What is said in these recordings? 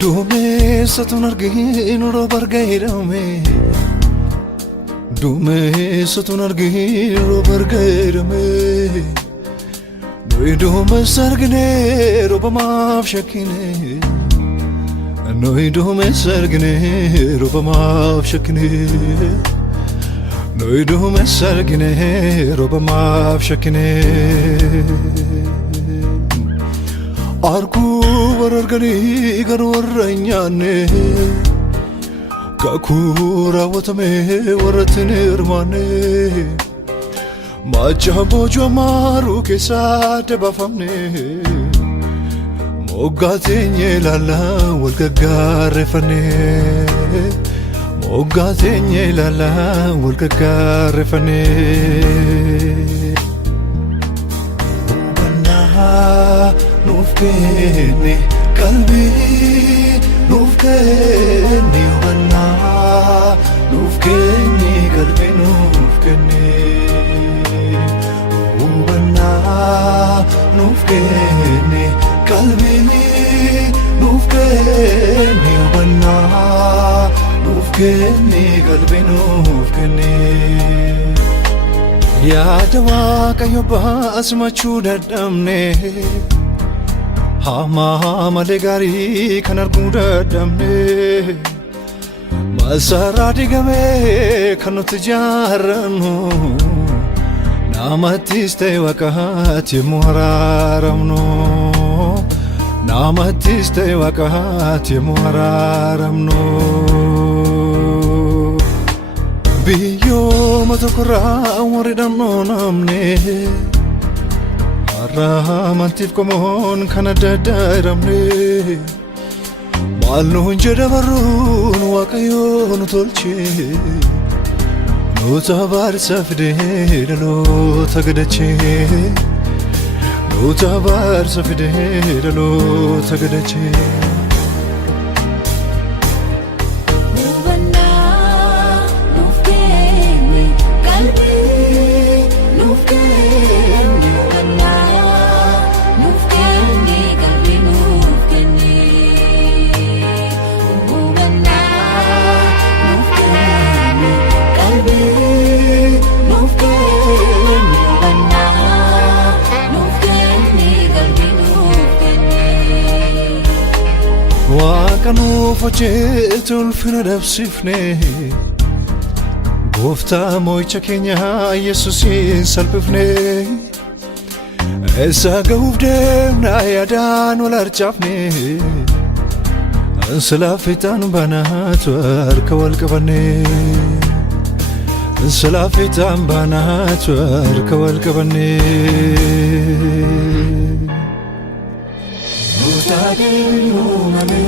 Duumessatu arginu roba argairame Duumessatu arginu roba argairame Noi duumessa argine roba maaf shakkine Noi duumessa argine roba maaf shakkine Noi duumessa argine roba maaf shakkine Arku warargani garu warranyane Kakura watame warratine irmane Macha bojo maru kesa debafamne Mogatenye lala walgagarefane Mogatenye lala walgagarefane Nufkeni kalbi Nufkeni wanna Nufkeni kalbi nufkeni Wanna Nufkeni kalbi Nufkeni wanna Nufkeni kalbi nufkeni Ya jawa kayo bas machuda damne Hama malegari kanar kuda damne Masarati game kanut jarano Namatiste wakati muhararamno Namatiste wakati muhararamno Biyo matokora waridanno namne Ramantif komon kanada daramne Malno njeda barun wakayo no tolche No tabar safde dalo tagadache No tabar safde dalo tagadache Wakanu facetul fina dabsifne Gofta moicha kenya Yesusin salpifne Esa gufdem na yadan walarchafne Ansalafetan banat warka walqabane Ansalafetan banat warka walqabane Mutadinu male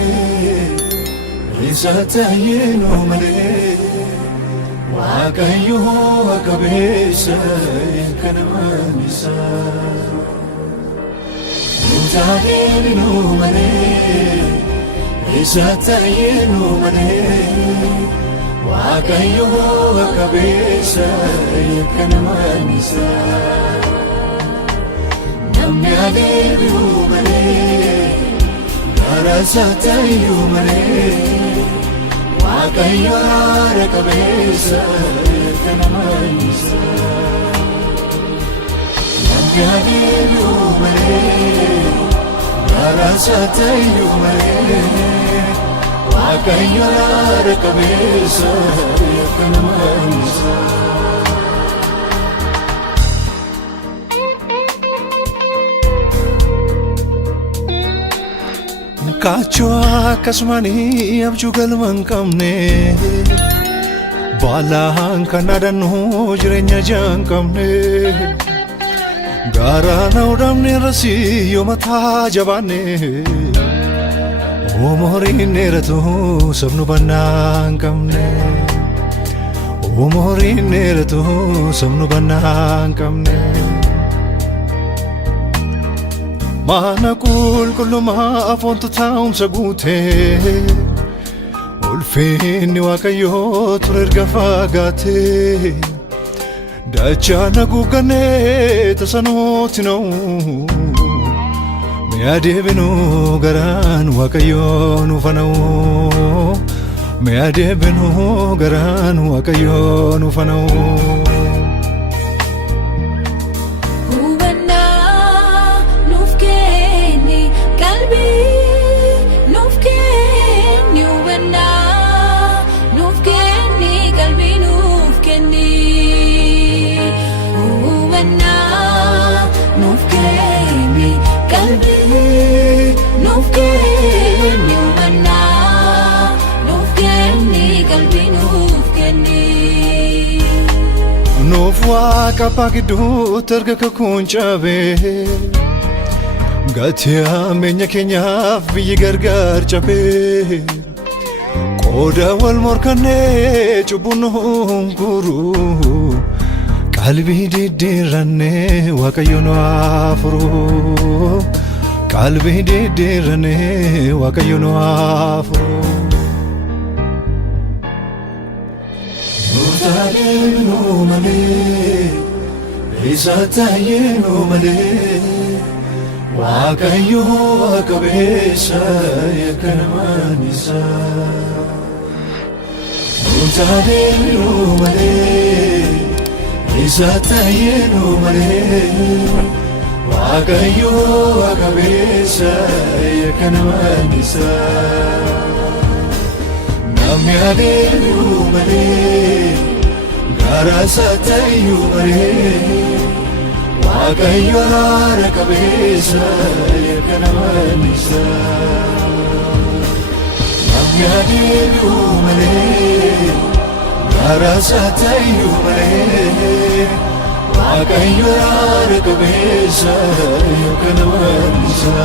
Risatayinu male Wakayu wakabesa Kanamanisa Mutadinu male Risatayinu male Wakayu wakabesa Kanamanisa Namni adeebiu male Rasatayu male Wakayu rakabesa Kanamanisa Namni adeebiu male Rasatayu male Wakayu rakabesa Kanamanisa Kachwa kasmani abju galman kamne Balaan kanadan ho jirenya jang kamne Gara na udamne rasi yomata jabane Omori neratu sabnu banang kamne Omori neratu sabnu banang kamne Mana kullu ma afontu taum sagute Ulfini wakayo turerga fagate Dachana gugane tasanoti no Meadebinu garan wakayon ufanau Meadebinu garan wakayon ufanau Nufwa kapakidu terga kakunchabe Gatia menya kenya viyi gargar chabe Koda wal morkane chubunu guru Kalbi didirane wakayono afro Kalbi didirane wakayono afro Nutadebinu male Isatayenu male Wakayo wakabesa yakanamanisa Nutadebinu male Isatayenu male Wakayo wakabesa yakanamanisa Namyadebinu male Garasatayu male Wakayo rakabesa yakanamanisa Namyadebinu male Garasatayu male Wakayo rakabesa yakanamanisa